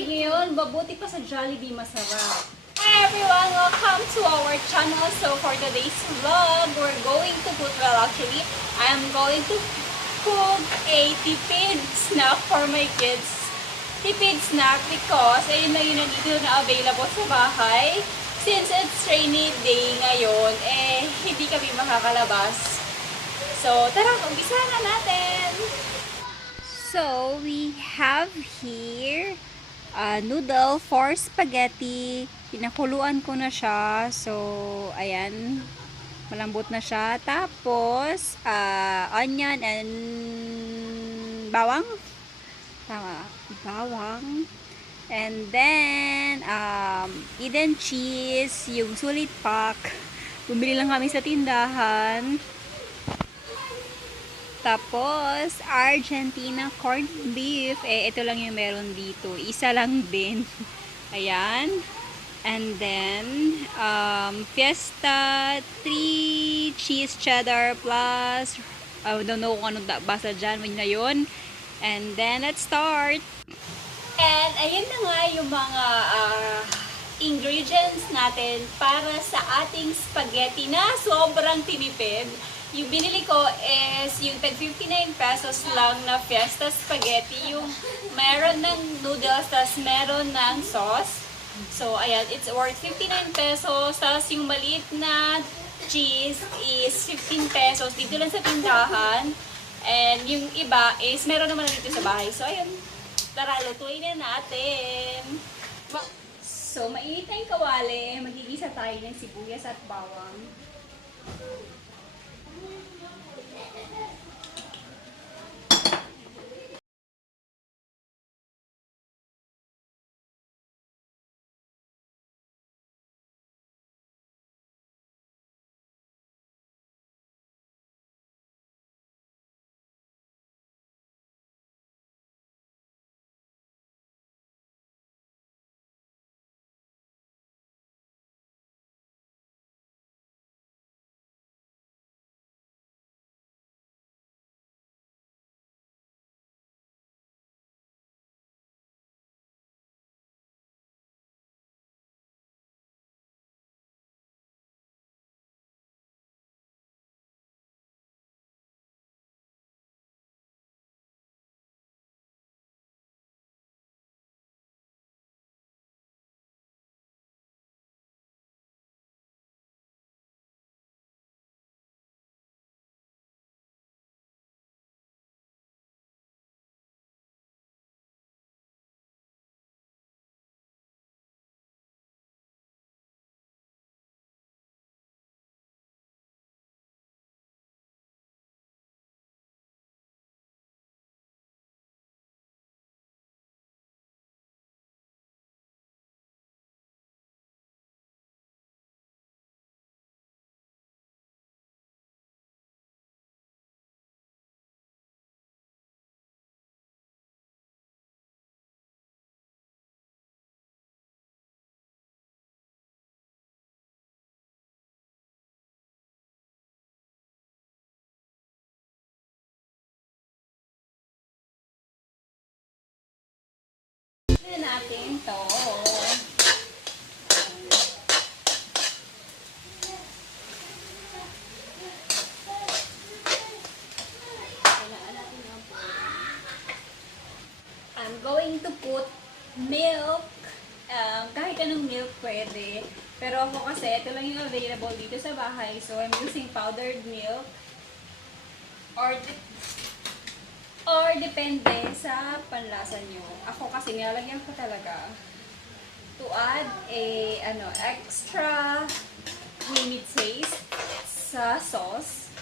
Jollibee ngayon, mabuti pa sa Jollibee masarap. Hi everyone! Welcome to our channel. So for today's vlog, we're going to cook, well actually, I'm going to cook a tipid snack for my kids. Tipid snack because ayun na yun nandito na available sa bahay. Since it's rainy day ngayon, hindi kami makakalabas. So tara, umpisa na natin! So, we have here noodle for spaghetti. Pinakuluan ko na siya. So, ayan. Malambot na siya. Tapos, onion and bawang. Tama. Bawang. And then, Eden cheese. Yung sulit pack. Bumili lang kami sa tindahan. Tapos, Argentina corned beef. Ito lang yung meron dito. Isa lang din. Ayan. And then, Fiesta 3 cheese cheddar plus, I don't know kung anong basa dyan. Yun na yun. And then, let's start. And, ayun na nga yung mga ingredients natin para sa ating spaghetti na sobrang tinipid. Yung binili ko is yung tag 59 pesos lang na Fiesta spaghetti. Yung meron ng noodles, tas meron ng sauce. So, ayan, it's worth 59 pesos. Tapos yung maliit na cheese is 15 pesos. Dito lang sa tindahan. And yung iba is meron naman dito sa bahay. So, ayun, tara, lutuin na natin. So, mainit na yung kawali. Magigisa tayo ng sibuyas at bawang. Natin to. I'm going to put milk. Kahit anong milk pwede. Pero ako kasi, ito lang yung available dito sa bahay. So, I'm using powdered milk. Or depende sa panlasa nyo. Ako kasi nilalagyan ko talaga to add extra creamy taste sa sauce.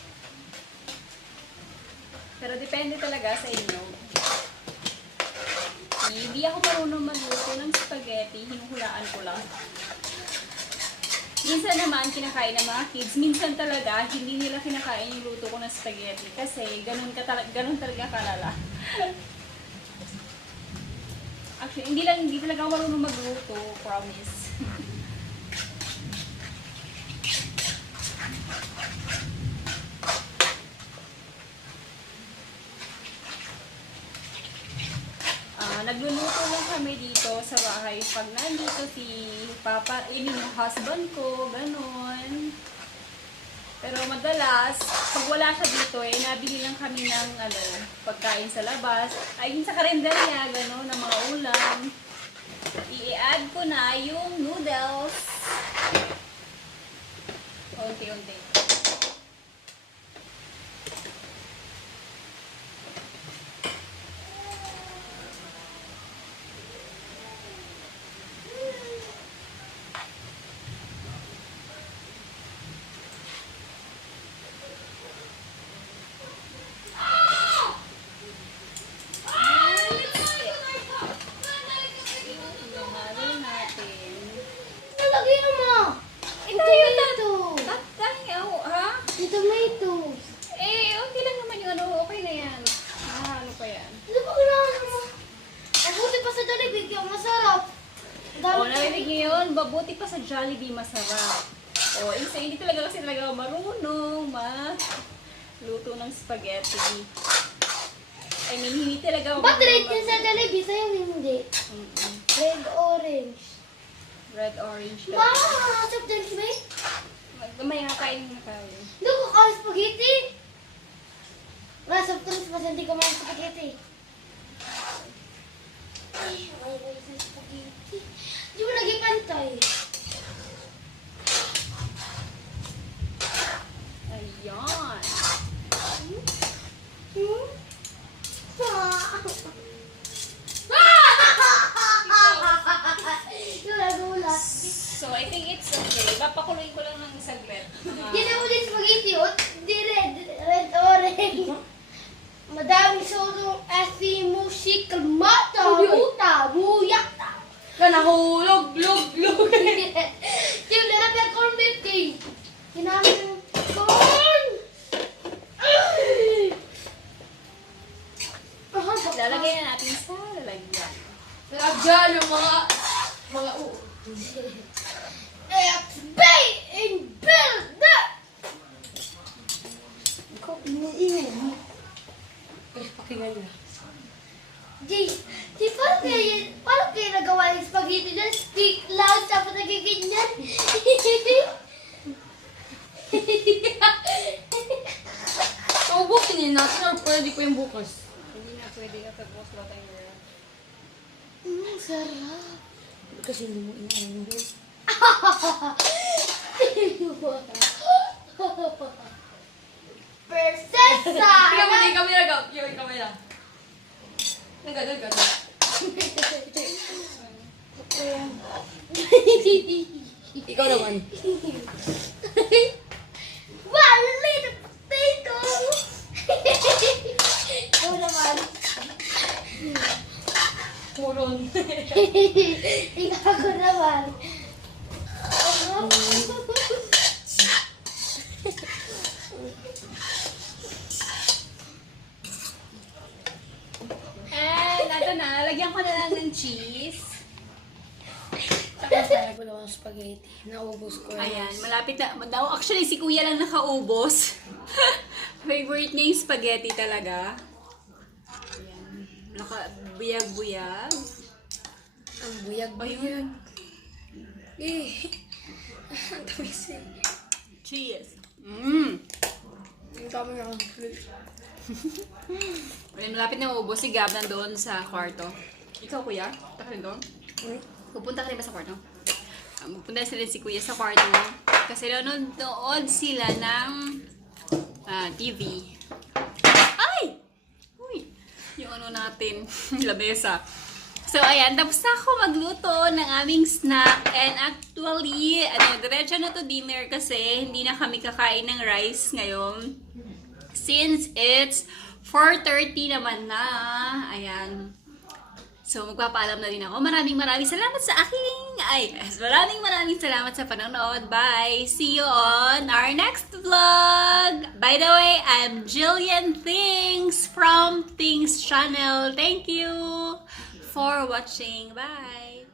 Pero depende talaga sa inyo. Hindi ako marunong magluto ng spaghetti, hinuhulaan ko lang. Minsan naman, kinakain ng mga kids. Minsan talaga, hindi nila kinakain yung luto ko ng spaghetti. Kasi, ganun talaga kalala. Actually, hindi talaga ako marunong magluto. Promise. nagluluto lang kami dito sa bahay. Pag nandito si Papa, yung husband ko, ganon. Pero madalas, pag wala siya dito, nabili lang kami ng pagkain sa labas. Ay, sa karinderya, ganon, ng mga ulam. I-add ko na yung noodles. Unti-unti. Lagyan mo! Yung tomato! Yung tomatoes! Okay lang naman yung okay na yan. Ano pa yan? Ano ba kailangan mo? Mabuti pa sa Jollibee, kaya masarap. Narinig niyo yun? Mabuti pa sa Jollibee, masarap. Hindi talaga kasi talaga marunong luto ng spaghetti. I mean, hindi talaga Ba't red yun sa Jollibee? Sa'yo hindi. Red, orange. Red, orange. Mama, soft drinks ba? May kakain na kayo. Hindi ko kakain spaghetti. Wala soft drinks basta hindi ko mga spaghetti. Ay, may isang spaghetti. Hindi mo lagi pantay. Ayan. So, I think it's okay. Papakuloyin ko lang ng saglit. Yan mo din spaghetti, di red, red, orange. Madaming sodong asimusik, kalmata, buta, buyakta. Kanahulog, log. Yung lalapit corn beef cake. Ginamit yung corn. Lalagay na natin sa lalagyan. Lagyan yung mga It's bait and build up. Ikaw, iniingay mo. Pakinggan niya. Di paano kayo nagawa yung spaghetti na speak loud tapos nagiganyan? So, ubusin natin or pwede ko yung bukas? Hindi na pwede kapag boss ba tayo meron. Sarap. Kasi hindi mo inaano rin. Prinsesa! Ikaw mo din kami nagaw. Yung kamay na. Nagano. Ikaw naman. One little potato! Ikaw naman. Moron. Ikaw naman. Ito na. Lagyan ko na lang ng cheese. Tapos na ko naman spaghetti. Naubos ko. Ayan, malapit na. Actually, si Kuya lang nakaubos. Favorite niya yung spaghetti talaga. Ayan. Nakabuyag-buyag. Ang buyag-buyag. Ang tamis eh. Cheese. Ang kami nga. Ayan, malapit na maubos. Si Gab nandoon sa kwarto. Ikaw, Kuya? Punta ka rin doon? Pupunta ka rin ba sa kwarto? Pupunta sila si Kuya sa kwarto. Kasi nanonood sila ng TV. Ay! Uy! Yung natin, lamesa. So, ayan. Tapos na ako magluto ng aming snack. And actually, diretso na to dinner kasi hindi na kami kakain ng rice ngayon. Since it's 4:30 naman na. Ayan. So, magpapaalam na rin ako. Maraming salamat sa maraming salamat sa panonood. Bye! See you on our next vlog! By the way, I'm Jillian Things from Things Channel. Thank you for watching. Bye!